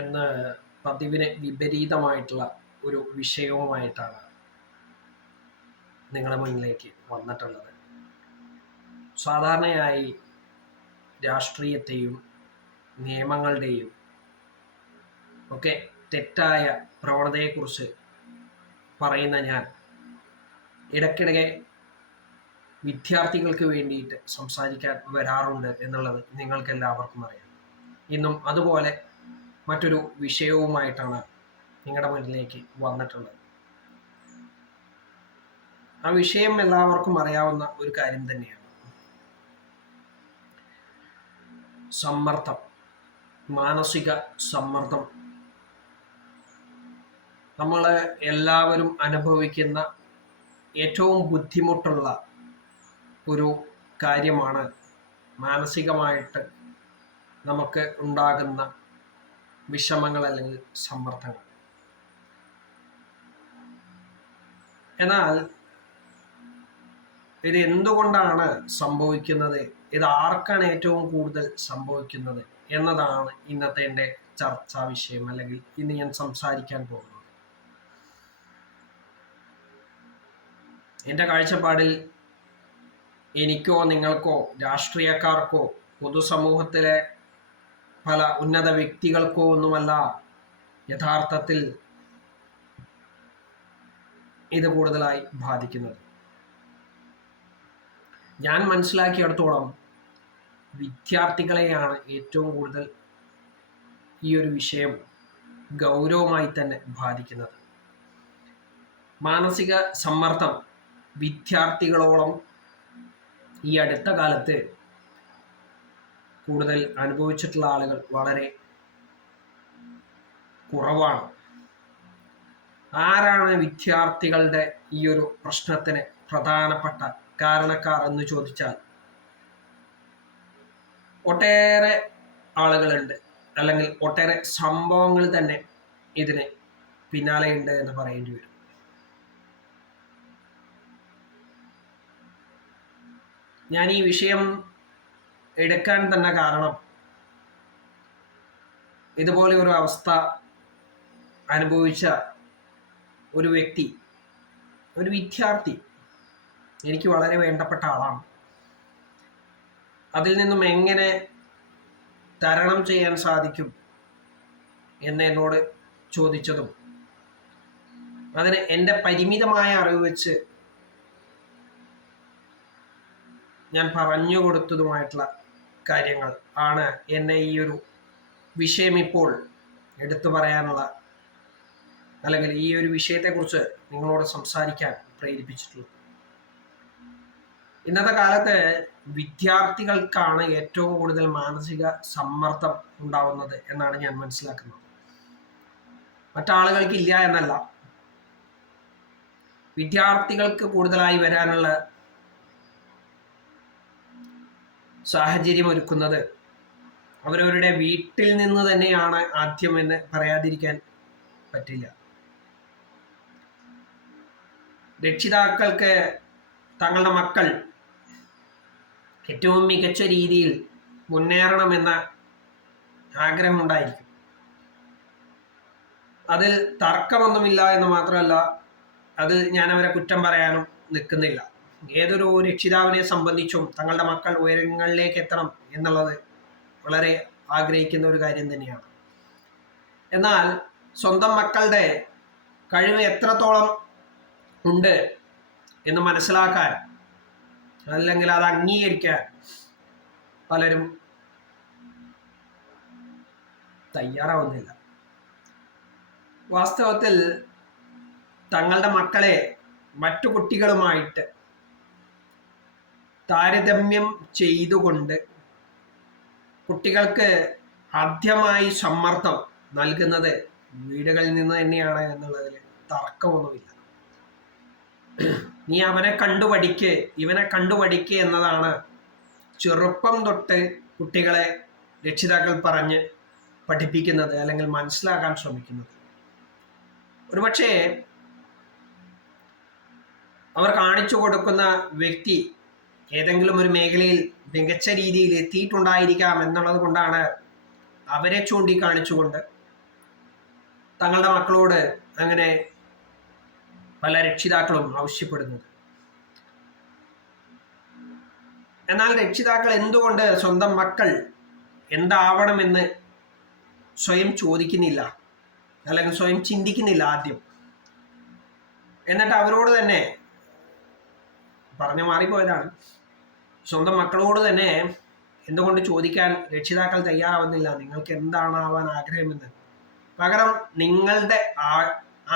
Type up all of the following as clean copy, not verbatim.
എന്ന് പതിവിന് വിപരീതമായിട്ടുള്ള ഒരു വിഷയവുമായിട്ടാണ് നിങ്ങളുടെ മുന്നിലേക്ക് വന്നിട്ടുള്ളത്. സാധാരണയായി രാഷ്ട്രീയത്തെയും നിയമങ്ങളുടെയും ഒക്കെ തെറ്റായ പ്രവണതയെക്കുറിച്ച് പറയുന്ന ഞാൻ ഇടയ്ക്കിടെ വിദ്യാർത്ഥികൾക്ക് വേണ്ടിയിട്ട് സംസാരിക്കാൻ വരാറുണ്ട് എന്നുള്ളത് നിങ്ങൾക്കെല്ലാവർക്കും അറിയാം. ഇന്നും അതുപോലെ മറ്റൊരു വിഷയവുമായിട്ടാണ് നിങ്ങളുടെ മുന്നിലേക്ക് വന്നിട്ടുള്ളത്. ആ വിഷയം എല്ലാവർക്കും അറിയാവുന്ന ഒരു കാര്യം തന്നെയാണ്. സമ്മർദ്ദം, മാനസിക സമ്മർദ്ദം നമ്മൾ എല്ലാവരും അനുഭവിക്കുന്ന ഏറ്റവും ബുദ്ധിമുട്ടുള്ള ഒരു കാര്യമാണ്. മാനസികമായിട്ട് നമുക്ക് ഉണ്ടാകുന്ന വിഷമങ്ങൾ അല്ലെങ്കിൽ സമ്മർദ്ദങ്ങൾ. എന്നാൽ ഇത് എന്തുകൊണ്ടാണ് സംഭവിക്കുന്നത്, ഇത് ആർക്കാണ് ഏറ്റവും കൂടുതൽ സംഭവിക്കുന്നത് എന്നതാണ് ഇന്നത്തെ എൻ്റെ ചർച്ചാ വിഷയം, അല്ലെങ്കിൽ ഇന്ന് ഞാൻ സംസാരിക്കാൻ പോകുന്നത്. എൻ്റെ കാഴ്ചപ്പാടിൽ എനിക്കോ നിങ്ങൾക്കോ രാഷ്ട്രീയക്കാർക്കോ പൊതുസമൂഹത്തിലെ പല ഉന്നത വ്യക്തികൾക്കോ ഒന്നുമല്ല യഥാർത്ഥത്തിൽ ഇത് കൂടുതലായി ബാധിക്കുന്നത്. ഞാൻ മനസ്സിലാക്കിയിടത്തോളം വിദ്യാർത്ഥികളെയാണ് ഏറ്റവും കൂടുതൽ ഈ ഒരു വിഷയം ഗൗരവമായി തന്നെ ബാധിക്കുന്നത്. മാനസിക സമ്മർദ്ദം വിദ്യാർത്ഥികളോളം ഈ അടുത്ത കാലത്ത് കൂടുതൽ അനുഭവിച്ചിട്ടുള്ള ആളുകൾ വളരെ കുറവാണ്. ആരാണ് വിദ്യാർത്ഥികളുടെ ഈ ഒരു പ്രശ്നത്തിന് പ്രധാനപ്പെട്ട കാരണക്കാർ എന്ന് ചോദിച്ചാൽ ഒട്ടേറെ ആളുകളുണ്ട്, അല്ലെങ്കിൽ ഒട്ടേറെ സംഭവങ്ങൾ തന്നെ ഇതിന് പിന്നാലെയുണ്ട് എന്ന് പറയേണ്ടി വരും. ഞാൻ ഈ വിഷയം എടുക്കാൻ തന്നെ കാരണം ഇതുപോലെ ഒരു അവസ്ഥ അനുഭവിച്ച ഒരു വ്യക്തി, ഒരു വിദ്യാർത്ഥി എനിക്ക് വളരെ വേണ്ടപ്പെട്ട ആളാണ്. അതിൽ നിന്നും എങ്ങനെ തരണം ചെയ്യാൻ സാധിക്കും എന്ന് എന്നോട് ചോദിച്ചതും അതിന് എൻ്റെ പരിമിതമായ അറിവ് വെച്ച് ഞാൻ പറഞ്ഞു കൊടുത്തതുമായിട്ടുള്ള കാര്യങ്ങൾ ആണ് എന്നെ ഈ ഒരു വിഷയം ഇപ്പോൾ എടുത്തു പറയാനുള്ള, അല്ലെങ്കിൽ ഈ ഒരു വിഷയത്തെക്കുറിച്ച് നിങ്ങളോട് സംസാരിക്കാൻ പ്രേരിപ്പിച്ചിട്ടുള്ളത്. ഇന്നത്തെ കാലത്ത് വിദ്യാർത്ഥികൾക്കാണ് ഏറ്റവും കൂടുതൽ മാനസിക സമ്മർദ്ദം ഉണ്ടാവുന്നത് എന്നാണ് ഞാൻ മനസ്സിലാക്കുന്നത്. മറ്റാളുകൾക്ക് ഇല്ല എന്നല്ല, വിദ്യാർത്ഥികൾക്ക് കൂടുതലായി വരാനുള്ള സാഹചര്യം ഒരുക്കുന്നത് അവരവരുടെ വീട്ടിൽ നിന്ന് തന്നെയാണ് ആദ്യം എന്ന് പറയാതിരിക്കാൻ പറ്റില്ല. രക്ഷിതാക്കൾക്ക് തങ്ങളുടെ മക്കൾ ഏറ്റവും മികച്ച രീതിയിൽ മുന്നേറണമെന്ന ആഗ്രഹമുണ്ടായിരിക്കും. അതിൽ തർക്കമൊന്നുമില്ല എന്ന് മാത്രമല്ല, അത് ഞാൻ അവരെ കുറ്റം പറയാനും നിൽക്കുന്നില്ല. ഏതൊരു രക്ഷിതാവിനെ സംബന്ധിച്ചും തങ്ങളുടെ മക്കൾ ഉയരങ്ങളിലേക്ക് എത്തണം എന്നുള്ളത് വളരെ ആഗ്രഹിക്കുന്ന ഒരു കാര്യം തന്നെയാണ്. എന്നാൽ സ്വന്തം മക്കളുടെ കഴിവ് എത്രത്തോളം ഉണ്ട് എന്ന് മനസ്സിലാക്കാൻ, അല്ലെങ്കിൽ അത് അംഗീകരിക്കാൻ പലരും തയ്യാറാവുന്നില്ല. വാസ്തവത്തിൽ തങ്ങളുടെ മക്കളെ മറ്റു കുട്ടികളുമായിട്ട് താരതമ്യം ചെയ്തുകൊണ്ട് കുട്ടികൾക്ക് ആദ്യമായി സമ്മർദ്ദം നൽകുന്നത് വീടുകളിൽ നിന്ന് തന്നെയാണ് എന്നുള്ളതിൽ തർക്കമൊന്നുമില്ല. നീ അവനെ കണ്ടുപഠിക്ക്, ഇവനെ കണ്ടുപഠിക്ക് എന്നതാണ് ചെറുപ്പം തൊട്ട് കുട്ടികളെ രക്ഷിതാക്കൾ പറഞ്ഞ് പഠിപ്പിക്കുന്നത്, അല്ലെങ്കിൽ മനസ്സിലാക്കാൻ ശ്രമിക്കുന്നത്. ഒരുപക്ഷെ അവർ കാണിച്ചു കൊടുക്കുന്ന വ്യക്തി ഏതെങ്കിലും ഒരു മേഖലയിൽ മികച്ച രീതിയിൽ എത്തിയിട്ടുണ്ടായിരിക്കാം എന്നുള്ളത് കൊണ്ടാണ് അവരെ ചൂണ്ടിക്കാണിച്ചുകൊണ്ട് തങ്ങളുടെ മക്കളോട് അങ്ങനെ പല രക്ഷിതാക്കളും ആവശ്യപ്പെടുന്നത്. എന്നാൽ രക്ഷിതാക്കൾ എന്തുകൊണ്ട് സ്വന്തം മക്കൾ എന്താവണമെന്ന് സ്വയം ചോദിക്കുന്നില്ല, അല്ലെങ്കിൽ സ്വയം ചിന്തിക്കുന്നില്ല ആദ്യം? എന്നിട്ട് അവരോട് തന്നെ പറഞ്ഞു മാറിപ്പോയതാണ്, സ്വന്തം മക്കളോട് തന്നെ എന്തുകൊണ്ട് ചോദിക്കാൻ രക്ഷിതാക്കൾ തയ്യാറാവുന്നില്ല നിങ്ങൾക്ക് എന്താണ് ആവാൻ ആഗ്രഹമെന്ന്? പകരം നിങ്ങളുടെ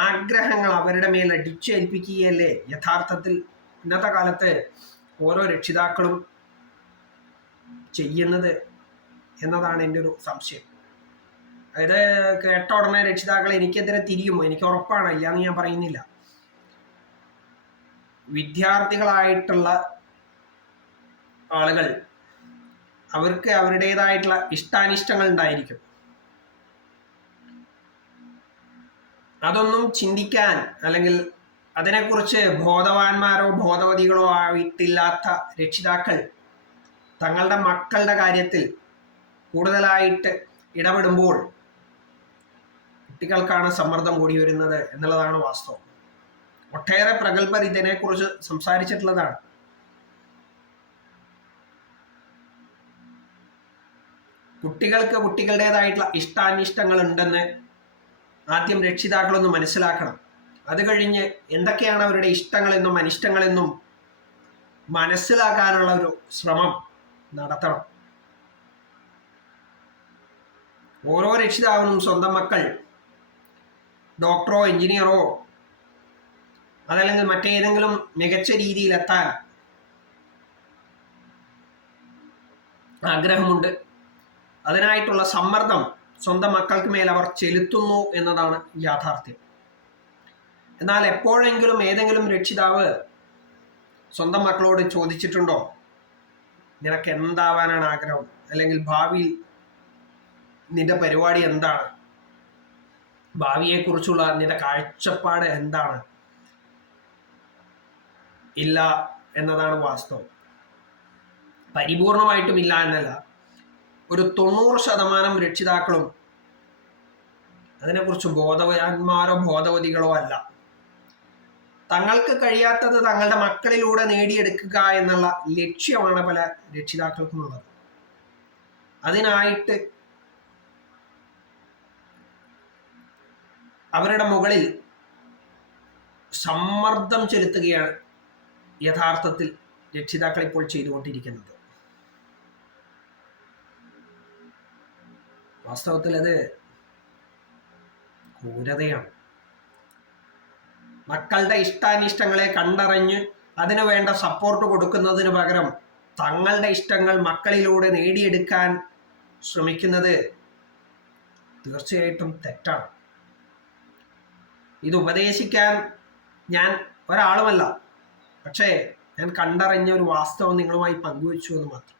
ആഗ്രഹങ്ങൾ അവരുടെ മേൽ അടിച്ചേൽപ്പിക്കുകയല്ലേ യഥാർത്ഥത്തിൽ ഇന്നത്തെ കാലത്ത് ഓരോ രക്ഷിതാക്കളും ചെയ്യുന്നത് എന്നതാണ് എൻ്റെ ഒരു സംശയം. അതായത് കേട്ട ഉടനെ രക്ഷിതാക്കൾ എനിക്കെതിരെ തിരിയുമോ? എനിക്ക് ഉറപ്പാണ്, ഇല്ലാന്ന് ഞാൻ പറയുന്നില്ല. വിദ്യാർത്ഥികളായിട്ടുള്ള ആളുകൾ അവർക്ക് അവരുടേതായിട്ടുള്ള ഇഷ്ടാനിഷ്ടങ്ങൾ ഉണ്ടായിരിക്കും. അതൊന്നും ചിന്തിക്കാൻ അല്ലെങ്കിൽ അതിനെക്കുറിച്ച് ബോധവാന്മാരോ ബോധവതികളോ ആയിട്ടില്ലാത്ത രക്ഷിതാക്കൾ തങ്ങളുടെ മക്കളുടെ കാര്യത്തിൽ കൂടുതലായിട്ട് ഇടപെടുമ്പോൾ കുട്ടികൾക്കാണ് സമ്മർദ്ദം കൂടി വരുന്നത് എന്നുള്ളതാണ് വാസ്തവം. ഒട്ടേറെ പ്രഗത്ഭർ ഇതിനെക്കുറിച്ച് സംസാരിച്ചിട്ടുള്ളതാണ്. കുട്ടികൾക്ക് കുട്ടികളുടേതായിട്ടുള്ള ഇഷ്ടാനിഷ്ടങ്ങൾ ഉണ്ടെന്ന് ആദ്യം രക്ഷിതാക്കളൊന്ന് മനസ്സിലാക്കണം. അത് കഴിഞ്ഞ് എന്തൊക്കെയാണ് അവരുടെ ഇഷ്ടങ്ങളെന്നും അനിഷ്ടങ്ങളെന്നും മനസ്സിലാക്കാനുള്ള ഒരു ശ്രമം നടത്തണം. ഓരോ രക്ഷിതാവിനും സ്വന്തം മക്കൾ ഡോക്ടറോ എഞ്ചിനീയറോ അതല്ലെങ്കിൽ മറ്റേതെങ്കിലും മികച്ച രീതിയിലെത്താൻ ആഗ്രഹമുണ്ട്. അതിനായിട്ടുള്ള സമ്മർദ്ദം സ്വന്തം മക്കൾക്ക് മേൽ അവർ ചെലുത്തുന്നു എന്നതാണ് യാഥാർത്ഥ്യം. എന്നാൽ എപ്പോഴെങ്കിലും ഏതെങ്കിലും രക്ഷിതാവ് സ്വന്തം മക്കളോട് ചോദിച്ചിട്ടുണ്ടോ നിനക്ക് എന്താവാനാണ് ആഗ്രഹം, അല്ലെങ്കിൽ ഭാവിയിൽ നിന്റെ പരിപാടി എന്താണ്, ഭാവിയെക്കുറിച്ചുള്ള നിന്റെ കാഴ്ചപ്പാട് എന്താണ്? ഇല്ല എന്നതാണ് വാസ്തവം. പരിപൂർണമായിട്ടും ഇല്ല എന്നല്ല, ഒരു 90% രക്ഷിതാക്കളും അതിനെക്കുറിച്ച് ബോധവാന്മാരോ ബോധവതികളോ അല്ല. തങ്ങൾക്ക് കഴിയാത്തത് തങ്ങളുടെ മക്കളിലൂടെ നേടിയെടുക്കുക എന്നുള്ള ലക്ഷ്യമാണ് പല രക്ഷിതാക്കൾക്കുമുള്ളത്. അതിനായിട്ട് അവരുടെ മുകളിൽ സമ്മർദ്ദം ചെലുത്തുകയാണ് യഥാർത്ഥത്തിൽ രക്ഷിതാക്കൾ ഇപ്പോൾ ചെയ്തുകൊണ്ടിരിക്കുന്നത്. വാസ്തവത്തിൽ അത് ക്രൂരതയാണ്. മക്കളുടെ ഇഷ്ടാനിഷ്ടങ്ങളെ കണ്ടറിഞ്ഞ് അതിനു വേണ്ട സപ്പോർട്ട് കൊടുക്കുന്നതിന് പകരം തങ്ങളുടെ ഇഷ്ടങ്ങൾ മക്കളിലൂടെ നേടിയെടുക്കാൻ ശ്രമിക്കുന്നത് തീർച്ചയായിട്ടും തെറ്റാണ്. ഇത് ഉപദേശിക്കാൻ ഞാൻ ഒരാളുമല്ല, പക്ഷേ ഞാൻ കണ്ടറിഞ്ഞ ഒരു വാസ്തവം നിങ്ങളുമായി പങ്കുവച്ചു എന്ന് മാത്രം.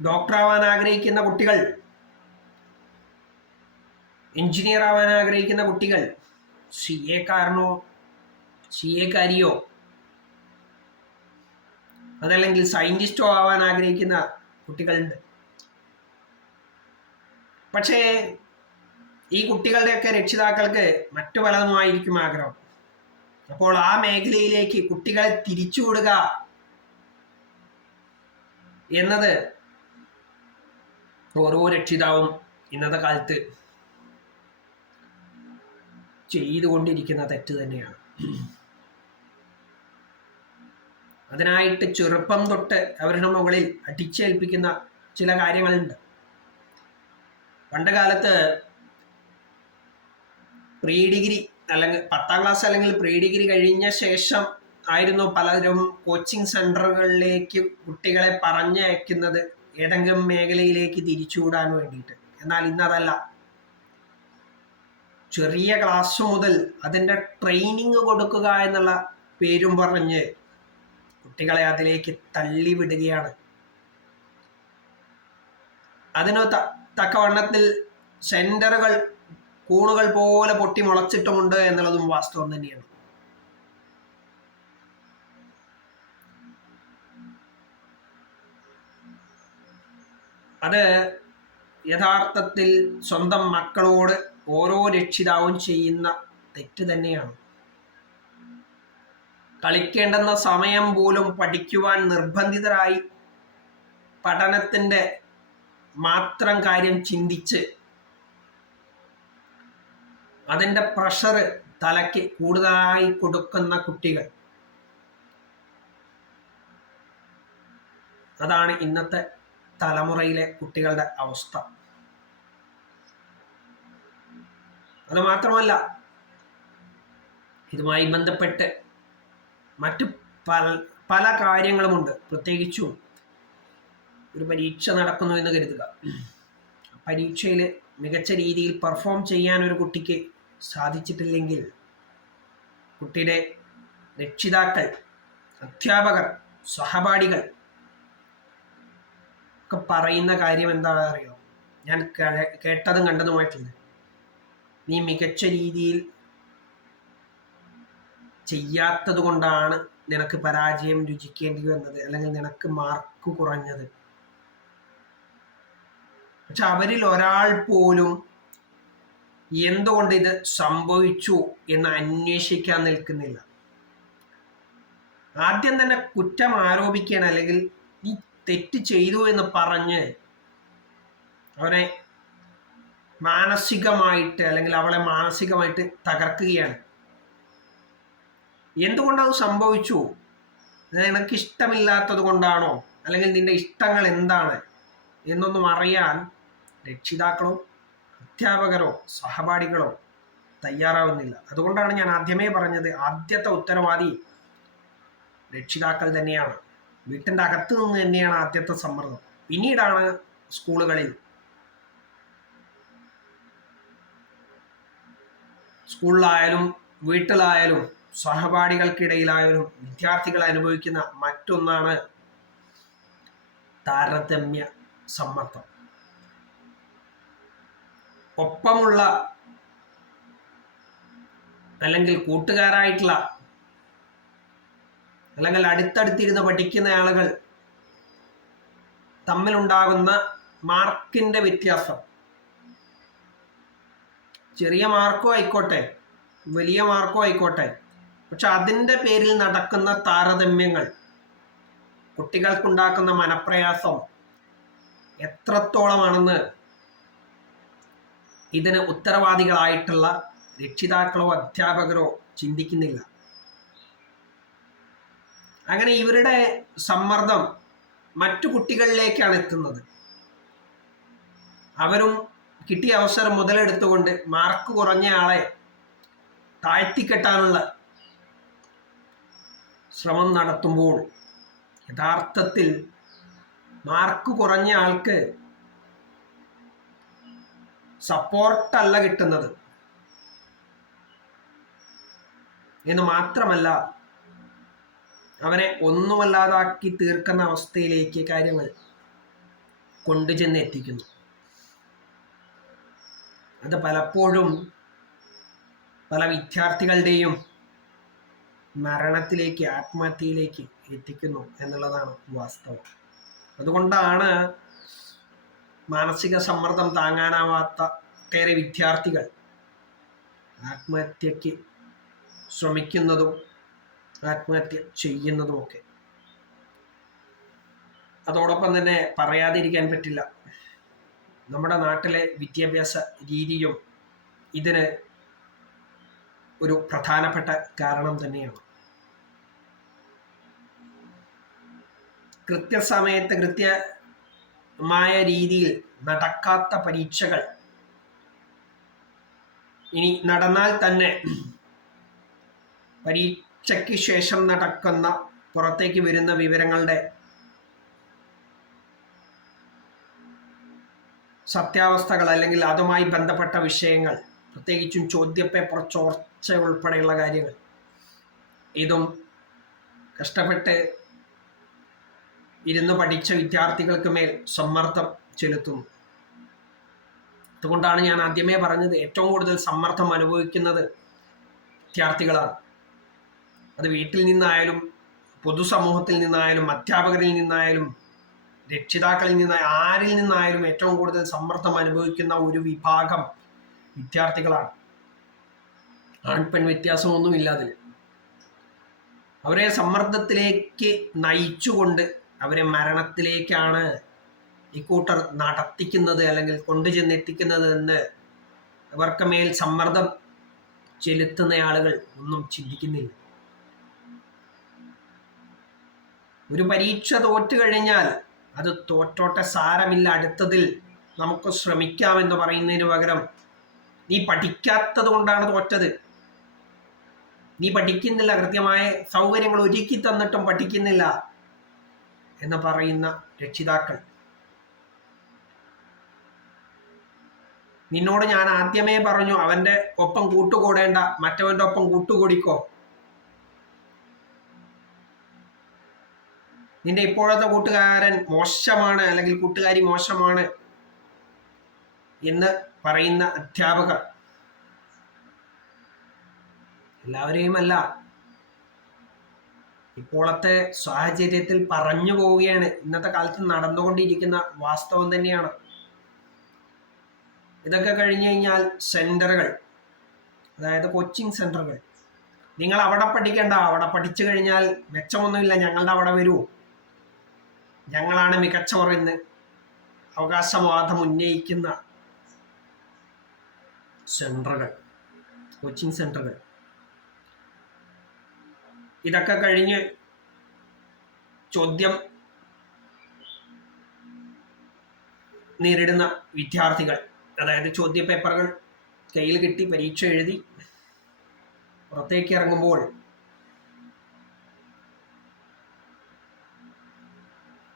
ഡോക്ടറാവാൻ ആഗ്രഹിക്കുന്ന കുട്ടികൾ, എഞ്ചിനീയർ ആവാൻ ആഗ്രഹിക്കുന്ന കുട്ടികൾ, CA-കാരനോ CA-കാരിയോ അതല്ലെങ്കിൽ സയന്റിസ്റ്റോ ആവാൻ ആഗ്രഹിക്കുന്ന കുട്ടികളുണ്ട്. പക്ഷേ ഈ കുട്ടികളുടെയൊക്കെ രക്ഷിതാക്കൾക്ക് മറ്റു പലതുമായിരിക്കും ആഗ്രഹം. അപ്പോൾ ആ മേഖലയിലേക്ക് കുട്ടികളെ തിരിച്ചുവിടുക എന്നത് ഓരോ രക്ഷിതാവും ഇന്നത്തെ കാലത്ത് ചെയ്തുകൊണ്ടിരിക്കുന്ന തെറ്റ് തന്നെയാണ്. അതിനായിട്ട് ചെറുപ്പം തൊട്ട് അവരുടെ മുകളിൽ അടിച്ചേൽപ്പിക്കുന്ന ചില കാര്യങ്ങളുണ്ട്. പണ്ട് കാലത്ത് പ്രീ ഡിഗ്രി അല്ലെങ്കിൽ 10ാം ക്ലാസ് അല്ലെങ്കിൽ പ്രീ ഡിഗ്രി കഴിഞ്ഞ ശേഷം ആയിരുന്നു പലരും കോച്ചിങ് സെന്ററുകളിലേക്ക് കുട്ടികളെ പറഞ്ഞയക്കുന്നത് ഏതെങ്കിലും മേഖലയിലേക്ക് തിരിച്ചുവിടാൻ വേണ്ടിയിട്ട്. എന്നാൽ ഇന്നതല്ല. ചെറിയ ക്ലാസ് മുതൽ അതിൻ്റെ ട്രെയിനിങ് കൊടുക്കുക എന്നുള്ള പേരും പറഞ്ഞ് കുട്ടികളെ അതിലേക്ക് തള്ളിവിടുകയാണ്. അതിന് തക്കവണ്ണത്തിൽ സെന്ററുകൾ കൂണുകൾ പോലെ പൊട്ടി മുളച്ചിട്ടുമുണ്ട് എന്നുള്ളതും വാസ്തവം തന്നെയാണ്. അത് യഥാർത്ഥത്തിൽ സ്വന്തം മക്കളോട് ഓരോ രക്ഷിതാവും ചെയ്യുന്ന തെറ്റ് തന്നെയാണ്. കളിക്കേണ്ടുന്ന സമയം പോലും പഠിക്കുവാൻ നിർബന്ധിതരായി പഠനത്തിൻ്റെ മാത്രം കാര്യം ചിന്തിച്ച് അതിൻ്റെ പ്രഷർ തലയ്ക്ക് കൂടുതലായി കൊടുക്കുന്ന കുട്ടികൾ, അതാണ് ഇന്നത്തെ തലമുറയിലെ കുട്ടികളുടെ അവസ്ഥ. അത് മാത്രമല്ല, ഇതുമായി ബന്ധപ്പെട്ട് മറ്റു പല കാര്യങ്ങളുമുണ്ട്. പ്രത്യേകിച്ചും ഒരു പരീക്ഷ നടക്കുന്നു എന്ന് കരുതുക. പരീക്ഷയിൽ മികച്ച രീതിയിൽ പെർഫോം ചെയ്യാൻ ഒരു കുട്ടിക്ക് സാധിച്ചിട്ടില്ലെങ്കിൽ കുട്ടിയുടെ രക്ഷിതാക്കൾ, അധ്യാപകർ, സഹപാഠികൾ ഒക്കെ പറയുന്ന കാര്യം എന്താണെന്ന് അറിയോ? ഞാൻ കേട്ടതും കണ്ടതുമായിട്ടില്ല. നീ മികച്ച രീതിയിൽ ചെയ്യാത്തത് കൊണ്ടാണ് നിനക്ക് പരാജയം രുചിക്കേണ്ടി വന്നത്, അല്ലെങ്കിൽ നിനക്ക് മാർക്ക് കുറഞ്ഞത്. പക്ഷെ അവരിൽ ഒരാൾ പോലും എന്തുകൊണ്ട് ഇത് സംഭവിച്ചു എന്ന് അന്വേഷിക്കാൻ നിൽക്കുന്നില്ല. ആദ്യം തന്നെ കുറ്റം ആരോപിക്കുകയാണ്, അല്ലെങ്കിൽ നീ തെറ്റ് ചെയ്തു എന്ന് പറഞ്ഞ് അവനെ മാനസികമായിട്ട്, അല്ലെങ്കിൽ അവളെ മാനസികമായിട്ട് തകർക്കുകയാണ്. എന്തുകൊണ്ടത് സംഭവിച്ചു? നിനക്ക് ഇഷ്ടമില്ലാത്തത് കൊണ്ടാണോ, അല്ലെങ്കിൽ നിന്റെ ഇഷ്ടങ്ങൾ എന്താണ് എന്നൊന്നും അറിയാൻ രക്ഷിതാക്കളോ അധ്യാപകരോ സഹപാഠികളോ തയ്യാറാവുന്നില്ല. അതുകൊണ്ടാണ് ഞാൻ ആദ്യമേ പറഞ്ഞത്, ആദ്യത്തെ ഉത്തരവാദി രക്ഷിതാക്കൾ തന്നെയാണ്. വീട്ടിൻ്റെ അകത്ത് നിന്ന് തന്നെയാണ് ആദ്യത്തെ സമ്മർദ്ദം. പിന്നീടാണ് സ്കൂളുകളിലായാലും വീട്ടിലായാലും സഹപാഠികൾക്കിടയിലായാലും വിദ്യാർത്ഥികൾ അനുഭവിക്കുന്ന മറ്റൊന്നാണ് താരതമ്യ സമ്മർദ്ദം. ഒപ്പമുള്ള അല്ലെങ്കിൽ കൂട്ടുകാരായിട്ടുള്ള അല്ലെങ്കിൽ അടുത്തടുത്തിരുന്ന് പഠിക്കുന്ന ആളുകൾ തമ്മിലുണ്ടാകുന്ന മാർക്കിൻ്റെ വ്യത്യാസം, ചെറിയ മാർക്കോ ആയിക്കോട്ടെ വലിയ മാർക്കോ ആയിക്കോട്ടെ, പക്ഷെ അതിൻ്റെ പേരിൽ നടക്കുന്ന താരതമ്യങ്ങൾ കുട്ടികൾക്കുണ്ടാക്കുന്ന മനപ്രയാസം എത്രത്തോളമാണെന്ന് ഇതിന് ഉത്തരവാദികളായിട്ടുള്ള രക്ഷിതാക്കളോ അധ്യാപകരോ ചിന്തിക്കുന്നില്ല. അങ്ങനെ ഇവരുടെ സമ്മർദ്ദം മറ്റു കുട്ടികളിലേക്കാണ് എത്തുന്നത്. അവരും കിട്ടിയ അവസരം മുതലെടുത്തുകൊണ്ട് മാർക്ക് കുറഞ്ഞ ആളെ താഴ്ത്തിക്കെട്ടാനുള്ള ശ്രമം നടത്തുമ്പോൾ യഥാർത്ഥത്തിൽ മാർക്ക് കുറഞ്ഞ ആൾക്ക് സപ്പോർട്ടല്ല കിട്ടുന്നത് എന്ന് മാത്രമല്ല, അവനെ ഒന്നുമല്ലാതാക്കി തീർക്കുന്ന അവസ്ഥയിലേക്ക് കാര്യങ്ങൾ കൊണ്ടുചെന്ന് എത്തിക്കുന്നു. അത് പലപ്പോഴും പല വിദ്യാർത്ഥികളുടെയും മരണത്തിലേക്ക്, ആത്മഹത്യയിലേക്ക് എത്തിക്കുന്നു എന്നുള്ളതാണ് വാസ്തവം. അതുകൊണ്ടാണ് മാനസിക സമ്മർദ്ദം താങ്ങാനാവാത്ത ഒട്ടേറെ വിദ്യാർത്ഥികൾ ആത്മഹത്യക്ക് ശ്രമിക്കുന്നതും ആത്മഹത്യ ചെയ്യുന്നതുമൊക്കെ. അതോടൊപ്പം തന്നെ പറയാതിരിക്കാൻ പറ്റില്ല, നമ്മുടെ നാട്ടിലെ വിദ്യാഭ്യാസ രീതിയും ഇതിന് ഒരു പ്രധാനപ്പെട്ട കാരണം തന്നെയാണ്. കൃത്യസമയത്ത് കൃത്യമായ രീതിയിൽ നടക്കാത്ത പരീക്ഷകൾ, ഇനി നടന്നാൽ തന്നെ പരീക്ഷയ്ക്ക് ശേഷം നടക്കുന്ന പുറത്തേക്ക് വരുന്ന വിവരങ്ങളുടെ സത്യാവസ്ഥകൾ, അല്ലെങ്കിൽ അതുമായി ബന്ധപ്പെട്ട വിഷയങ്ങൾ, പ്രത്യേകിച്ചും ചോദ്യപേപ്പർ ചോർച്ച ഉൾപ്പെടെയുള്ള കാര്യങ്ങൾ, ഇതും കഷ്ടപ്പെട്ട് ഇരുന്ന് പഠിച്ച വിദ്യാർത്ഥികൾക്ക് മേൽ സമ്മർദ്ദം ചെലുത്തുന്നു. അതുകൊണ്ടാണ് ഞാൻ ആദ്യമേ പറഞ്ഞത്, ഏറ്റവും കൂടുതൽ സമ്മർദ്ദം അനുഭവിക്കുന്നത് വിദ്യാർത്ഥികളാണ്. അത് വീട്ടിൽ നിന്നായാലും പൊതുസമൂഹത്തിൽ നിന്നായാലും അധ്യാപകരിൽ നിന്നായാലും രക്ഷിതാക്കളിൽ നിന്ന് ആരിൽ നിന്നായാലും ഏറ്റവും കൂടുതൽ സമ്മർദ്ദം അനുഭവിക്കുന്ന ഒരു വിഭാഗം വിദ്യാർത്ഥികളാണ്. ആൺപെൺ വ്യത്യാസമൊന്നുമില്ലാതെ അവരെ സമ്മർദ്ദത്തിലേക്ക് നയിച്ചുകൊണ്ട് അവരെ മരണത്തിലേക്കാണ് ഇക്കൂട്ടർ നടത്തിക്കുന്നത് അല്ലെങ്കിൽ കൊണ്ടുചെന്നെത്തിക്കുന്നത് എന്ന് അവർക്ക് മേൽ സമ്മർദ്ദം ചെലുത്തുന്ന ആളുകൾ ഒന്നും ചിന്തിക്കുന്നില്ല. ഒരു പരീക്ഷ തോറ്റു കഴിഞ്ഞാൽ അത് തോറ്റോട്ടെ, സാരമില്ല, അടുത്തതിൽ നമുക്ക് ശ്രമിക്കാമെന്ന് പറയുന്നതിന് പകരം നീ പഠിക്കാത്തത് കൊണ്ടാണ് തോറ്റത്, നീ പഠിക്കുന്നില്ല, കൃത്യമായ സൗകര്യങ്ങൾ ഒരുക്കി തന്നിട്ടും പഠിക്കുന്നില്ല എന്ന് പറയുന്ന രക്ഷിതാക്കൾ. നിന്നോട് ഞാൻ ആദ്യമേ പറഞ്ഞു അവന്റെ ഒപ്പം കൂട്ടുകൂടേണ്ട, മറ്റവന്റെ ഒപ്പം കൂട്ടുകൂടിക്കോ. നിന്റെ ഇപ്പോഴത്തെ കൂട്ടുകാരൻ മോശമാണ് അല്ലെങ്കിൽ കൂട്ടുകാരി മോശമാണ് എന്ന് പറയുന്ന അധ്യാപകർ എല്ലാവരെയും അല്ല, ഇപ്പോഴത്തെ സാഹചര്യത്തിൽ പറഞ്ഞു പോവുകയാണ്. ഇന്നത്തെ കാലത്ത് നടന്നുകൊണ്ടിരിക്കുന്ന വാസ്തവം തന്നെയാണ്. ഇതൊക്കെ കഴിഞ്ഞു കഴിഞ്ഞാൽ സെന്ററുകൾ, അതായത് കോച്ചിങ് സെന്ററുകൾ, നിങ്ങൾ അവിടെ പഠിക്കണ്ട, അവിടെ പഠിച്ചു കഴിഞ്ഞാൽ മെച്ചമൊന്നുമില്ല, ഞങ്ങളുടെ അവിടെ വരൂ, ഞങ്ങളാണ് മികച്ചവർ എന്ന് അവകാശവാദം ഉന്നയിക്കുന്ന സെന്ററുകൾ, കോച്ചിങ് സെന്ററുകൾ. ഇതൊക്കെ കഴിഞ്ഞ് ചോദ്യം നേരിടുന്ന വിദ്യാർത്ഥികൾ, അതായത് ചോദ്യ പേപ്പറുകൾ കയ്യിൽ കിട്ടി പരീക്ഷ എഴുതി പുറത്തേക്ക് ഇറങ്ങുമ്പോൾ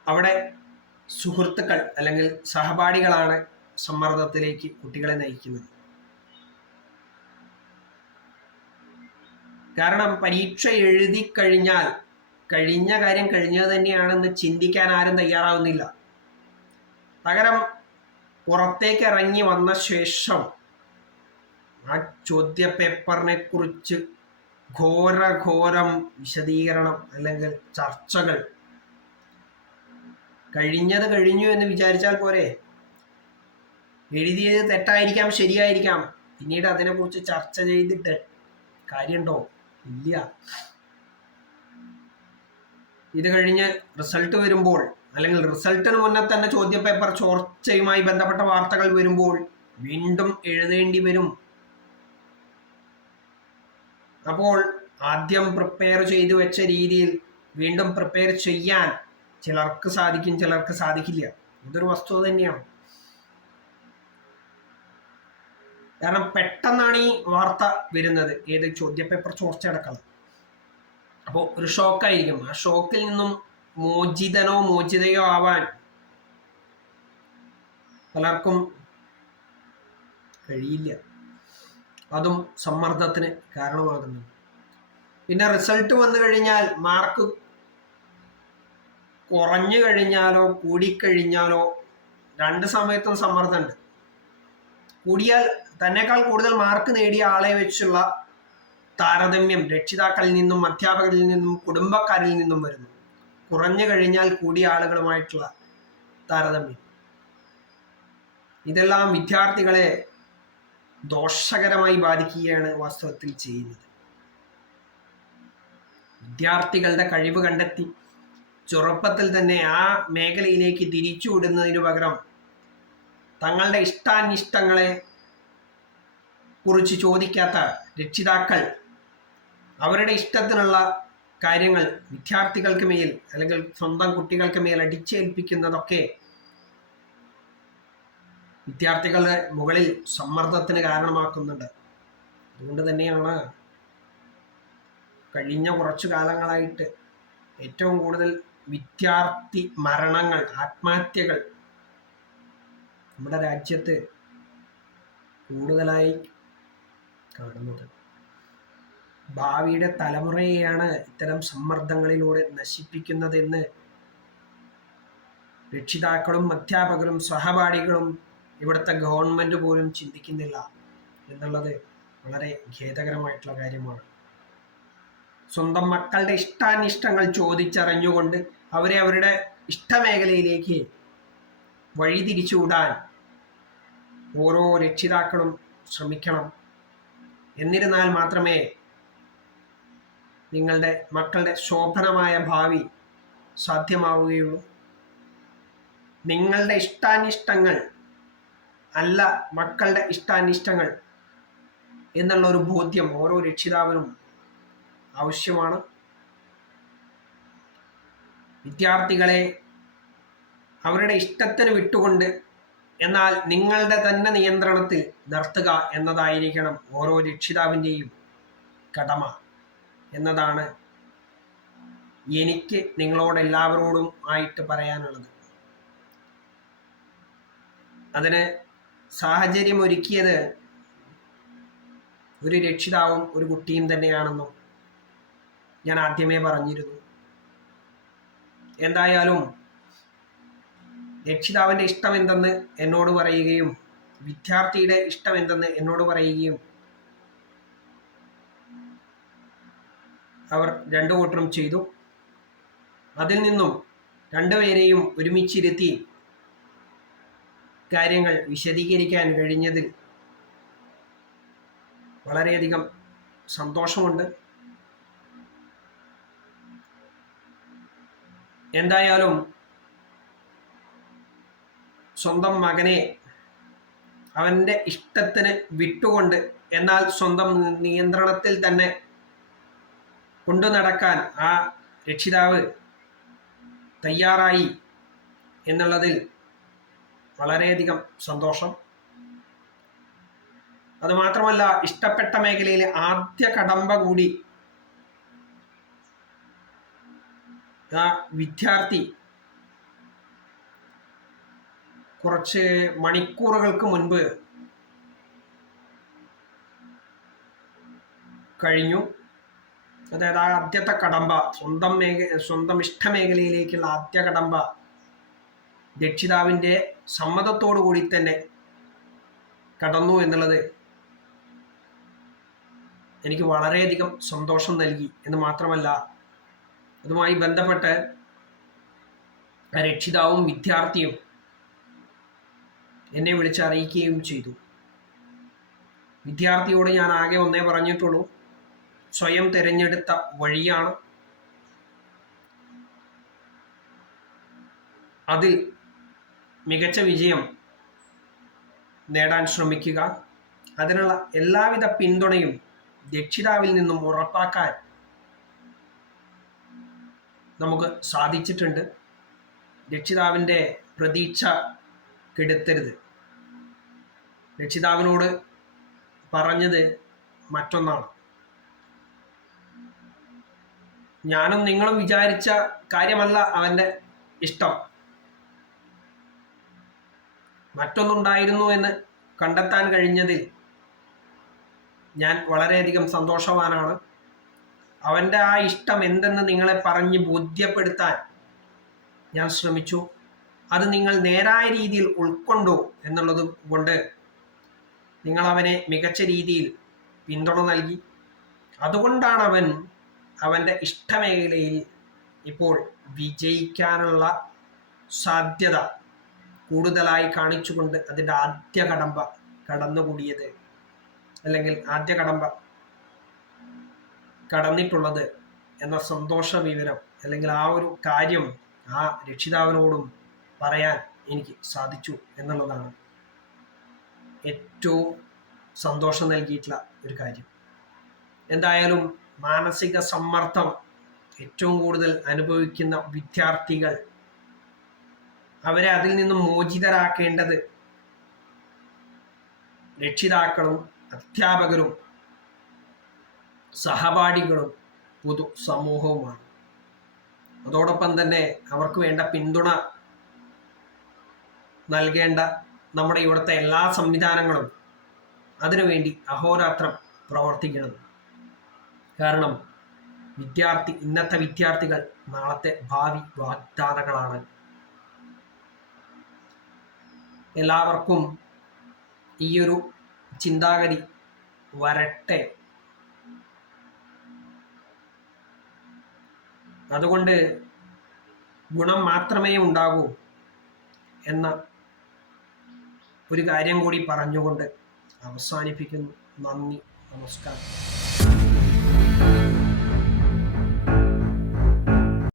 അവിടെ സുഹൃത്തുക്കൾ അല്ലെങ്കിൽ സഹപാഠികളാണ് സമ്മർദ്ദത്തിലേക്ക് കുട്ടികളെ നയിക്കുന്നത്. കാരണം പരീക്ഷ എഴുതി കഴിഞ്ഞാൽ കഴിഞ്ഞ കാര്യം കഴിഞ്ഞത് തന്നെയാണെന്ന് ചിന്തിക്കാൻ ആരും തയ്യാറാവുന്നില്ല. പകരം പുറത്തേക്ക് ഇറങ്ങി വന്ന ശേഷം ആ ചോദ്യ പേപ്പറിനെ കുറിച്ച് ഘോരം വിശദീകരണം അല്ലെങ്കിൽ ചർച്ചകൾ. കഴിഞ്ഞത് കഴിഞ്ഞു എന്ന് വിചാരിച്ചാൽ പോരെ, എഴുതിയത് തെറ്റായിരിക്കാം, ശരിയായിരിക്കാം, പിന്നീട് അതിനെക്കുറിച്ച് ചർച്ച ചെയ്തിട്ട് കാര്യമുണ്ടോ? ഇല്ല. ഇത് കഴിഞ്ഞ് റിസൾട്ട് വരുമ്പോൾ അല്ലെങ്കിൽ റിസൾട്ടിന് മുന്നേ തന്നെ ചോദ്യ പേപ്പർ ചോർച്ചയുമായി ബന്ധപ്പെട്ട വാർത്തകൾ വരുമ്പോൾ വീണ്ടും എഴുതേണ്ടി വരും. അപ്പോൾ ആദ്യം പ്രിപ്പയർ ചെയ്തു വെച്ച രീതിയിൽ വീണ്ടും പ്രിപ്പയർ ചെയ്യാൻ ചിലർക്ക് സാധിക്കും, ചിലർക്ക് സാധിക്കില്ല. ഇതൊരു വസ്തുത തന്നെയാണ്. കാരണം പെട്ടെന്നാണ് ഈ വാർത്ത വരുന്നത്, ഏത് ചോദ്യപേപ്പർ ചോർച്ച അടക്കം. അപ്പോൾ ഒരു ഷോക്കായിരിക്കും. ആ ഷോക്കിൽ നിന്നും മോചിതനോ മോചിതയോ ആവാൻ പലർക്കും കഴിയില്ല. അതും സമ്മർദ്ദത്തിന് കാരണമാകുന്നു. പിന്നെ റിസൾട്ട് വന്നു കഴിഞ്ഞാൽ മാർക്ക് കുറഞ്ഞു കഴിഞ്ഞാലോ കൂടിക്കഴിഞ്ഞാലോ രണ്ട് സമയത്തും സമ്മർദ്ദമുണ്ട്. കൂടിയാൽ തന്നെക്കാൾ കൂടുതൽ മാർക്ക് നേടിയ ആളെ വെച്ചുള്ള താരതമ്യം രക്ഷിതാക്കളിൽ നിന്നും അധ്യാപകരിൽ നിന്നും കുടുംബക്കാരിൽ നിന്നും വരുന്നു. കുറഞ്ഞു കഴിഞ്ഞാൽ കൂടിയ ആളുകളുമായിട്ടുള്ള താരതമ്യം. ഇതെല്ലാം വിദ്യാർത്ഥികളെ ദോഷകരമായി ബാധിക്കുകയാണ് വാസ്തവത്തിൽ ചെയ്യുന്നത്. വിദ്യാർത്ഥികളുടെ കഴിവ് കണ്ടെത്തി ചെറുപ്പത്തിൽ തന്നെ ആ മേഖലയിലേക്ക് തിരിച്ചുവിടുന്നതിനു പകരം തങ്ങളുടെ ഇഷ്ടാനിഷ്ടങ്ങളെ കുറിച്ച് ചോദിക്കാത്ത രക്ഷിതാക്കൾ അവരുടെ ഇഷ്ടത്തിനുള്ള കാര്യങ്ങൾ വിദ്യാർത്ഥികൾക്ക് മേൽ അല്ലെങ്കിൽ സ്വന്തം കുട്ടികൾക്ക് മേൽ അടിച്ചേൽപ്പിക്കുന്നതൊക്കെ വിദ്യാർത്ഥികളുടെ മുകളിൽ സമ്മർദ്ദത്തിന് കാരണമാക്കുന്നുണ്ട്. അതുകൊണ്ട് തന്നെയാണ് കഴിഞ്ഞ കുറച്ചു കാലങ്ങളായിട്ട് ഏറ്റവും കൂടുതൽ വിദ്യാർത്ഥി മരണങ്ങൾ, ആത്മഹത്യകൾ നമ്മുടെ രാജ്യത്ത് കൂടുതലായി കാണുന്നത്. ഭാവിയുടെ തലമുറയെയാണ് ഇത്തരം സമ്മർദ്ദങ്ങളിലൂടെ നശിപ്പിക്കുന്നതെന്ന് രക്ഷിതാക്കളും അധ്യാപകരും സഹപാഠികളും ഇവിടുത്തെ ഗവൺമെന്റ് പോലും ചിന്തിക്കുന്നില്ല എന്നുള്ളത് വളരെ ഖേദകരമായിട്ടുള്ള കാര്യമാണ്. സ്വന്തം മക്കളുടെ ഇഷ്ടാനിഷ്ടങ്ങൾ ചോദിച്ചറിഞ്ഞുകൊണ്ട് അവരെ അവരുടെ ഇഷ്ടമേഖലയിലേക്ക് വഴിതിരിച്ചുവിടാൻ ഓരോ രക്ഷിതാക്കളും ശ്രമിക്കണം. എന്നിരുന്നാൽ മാത്രമേ നിങ്ങളുടെ മക്കളുടെ ശോഭനമായ ഭാവി സാധ്യമാവുകയുള്ളൂ. നിങ്ങളുടെ ഇഷ്ടാനിഷ്ടങ്ങൾ അല്ല മക്കളുടെ ഇഷ്ടാനിഷ്ടങ്ങൾ എന്നുള്ള ഒരു ബോധ്യം ഓരോ രക്ഷിതാവിനും ആവശ്യമാണ്. വിദ്യാർത്ഥികളെ അവരുടെ ഇഷ്ടത്തിന് വിട്ടുകൊണ്ട് എന്നാൽ നിങ്ങളുടെ തന്നെ നിയന്ത്രണത്തിൽ നിർത്തുക എന്നതായിരിക്കണം ഓരോ രക്ഷിതാവിൻ്റെയും കടമ എന്നതാണ് എനിക്ക് നിങ്ങളോടെല്ലാവരോടും ആയിട്ട് പറയാനുള്ളത്. അതിന് സാഹചര്യം ഒരുക്കിയത് ഒരു രക്ഷിതാവും ഒരു കുട്ടിയും തന്നെയാണെന്നും ഞാൻ ആദ്യമേ പറഞ്ഞിരുന്നു. എന്തായാലും രക്ഷിതാവിൻ്റെ ഇഷ്ടം എന്തെന്ന് എന്നോട് പറയുകയും വിദ്യാർത്ഥിയുടെ ഇഷ്ടം എന്തെന്ന് എന്നോട് പറയുകയും അവർ രണ്ടു കൂട്ടരും ചെയ്തു. അതിൽ നിന്നും രണ്ടുപേരെയും ഒരുമിച്ചിരുത്തി കാര്യങ്ങൾ വിശദീകരിക്കാൻ കഴിഞ്ഞതിൽ വളരെയധികം സന്തോഷമുണ്ട്. എന്തായാലും സ്വന്തം മകനെ അവൻ്റെ ഇഷ്ടത്തിന് വിട്ടുകൊണ്ട് എന്നാൽ സ്വന്തം നിയന്ത്രണത്തിൽ തന്നെ കൊണ്ടു നടക്കാൻ ആ രക്ഷിതാവ് തയ്യാറായി എന്നുള്ളതിൽ വളരെയധികം സന്തോഷം. അതുമാത്രമല്ല, ഇഷ്ടപ്പെട്ട മേഖലയിലെ ആദ്യ കടമ്പ കൂടി ആ വിദ്യാർത്ഥി കുറച്ച് മണിക്കൂറുകൾക്ക് മുൻപ് കഴിഞ്ഞു. അതായത് ആ ആദ്യത്തെ കടമ്പ സ്വന്തം ഇഷ്ടമേഖലയിലേക്കുള്ള ആദ്യ കടമ്പ രക്ഷിതാവിൻ്റെ സമ്മതത്തോടു കൂടി തന്നെ കടന്നു എന്നുള്ളത് എനിക്ക് വളരെയധികം സന്തോഷം നൽകി എന്ന് മാത്രമല്ല, അതുമായി ബന്ധപ്പെട്ട് രക്ഷിതാവും വിദ്യാർത്ഥിയും എന്നെ വിളിച്ചറിയിക്കുകയും ചെയ്തു. വിദ്യാർത്ഥിയോട് ഞാൻ ആകെ ഒന്നേ പറഞ്ഞിട്ടുള്ളൂ, സ്വയം തിരഞ്ഞെടുത്ത വഴിയാണ്, അതിൽ മികച്ച വിജയം നേടാൻ ശ്രമിക്കുക. അതിനുള്ള എല്ലാവിധ പിന്തുണയും രക്ഷിതാവിൽ നിന്നും ഉറപ്പാക്കാൻ നമുക്ക് സാധിച്ചിട്ടുണ്ട്. രക്ഷിതാവിൻ്റെ പ്രതീക്ഷ കെടുത്തരുത്. രക്ഷിതാവിനോട് പറഞ്ഞത് മറ്റൊന്നാണ്. ഞാനും നിങ്ങളും വിചാരിച്ച കാര്യമല്ല അവൻ്റെ ഇഷ്ടം. മറ്റൊന്നുണ്ടായിരുന്നു എന്ന് കണ്ടെത്താൻ കഴിഞ്ഞതിൽ ഞാൻ വളരെയധികം സന്തോഷവാനാണ്. അവൻ്റെ ആ ഇഷ്ടം എന്തെന്ന് നിങ്ങളെ പറഞ്ഞ് ബോധ്യപ്പെടുത്താൻ ഞാൻ ശ്രമിച്ചു. അത് നിങ്ങൾ നേരായ രീതിയിൽ ഉൾക്കൊണ്ടു എന്നുള്ളത് കൊണ്ട് നിങ്ങൾ അവനെ മികച്ച രീതിയിൽ പിന്തുണ നൽകി. അതുകൊണ്ടാണ് അവൻ അവൻ്റെ ഇഷ്ടമേഖലയിൽ ഇപ്പോൾ വിജയിക്കാനുള്ള സാധ്യത കൂടുതലായി കാണിച്ചുകൊണ്ട് അതിൻ്റെ ആദ്യ കടമ്പ കടന്നുകൂടിയത്, അല്ലെങ്കിൽ ആദ്യ കടമ്പ കടന്നിട്ടുള്ളത് എന്ന സന്തോഷ വിവരം, അല്ലെങ്കിൽ ആ ഒരു കാര്യം ആ രക്ഷിതാവിനോടും പറയാൻ എനിക്ക് സാധിച്ചു എന്നുള്ളതാണ് ഏറ്റവും സന്തോഷം നൽകിയിട്ടുള്ള ഒരു കാര്യം. എന്തായാലും മാനസിക സമ്മർദ്ദം ഏറ്റവും കൂടുതൽ അനുഭവിക്കുന്ന വിദ്യാർത്ഥികൾ, അവരെ അതിൽ നിന്നും മോചിതരാക്കേണ്ടത് രക്ഷിതാക്കളും അധ്യാപകരും സഹപാഠികളും പൊതു സമൂഹവുമാണ്. അതോടൊപ്പം തന്നെ അവർക്ക് വേണ്ട പിന്തുണ നൽകേണ്ട നമ്മുടെ ഇവിടുത്തെ എല്ലാ സംവിധാനങ്ങളും അതിനുവേണ്ടി അഹോരാത്രം പ്രവർത്തിക്കണം. കാരണം ഇന്നത്തെ വിദ്യാർത്ഥികൾ നാളത്തെ ഭാവി വാഗ്ദാനങ്ങളാണ്. എല്ലാവർക്കും ഈയൊരു ചിന്താഗതി വരട്ടെ. അതുകൊണ്ട് ഗുണം മാത്രമേ ഉണ്ടാകൂ എന്ന ഒരു കാര്യം കൂടി പറഞ്ഞുകൊണ്ട് അവസാനിപ്പിക്കുന്നു. നന്ദി, നമസ്കാരം.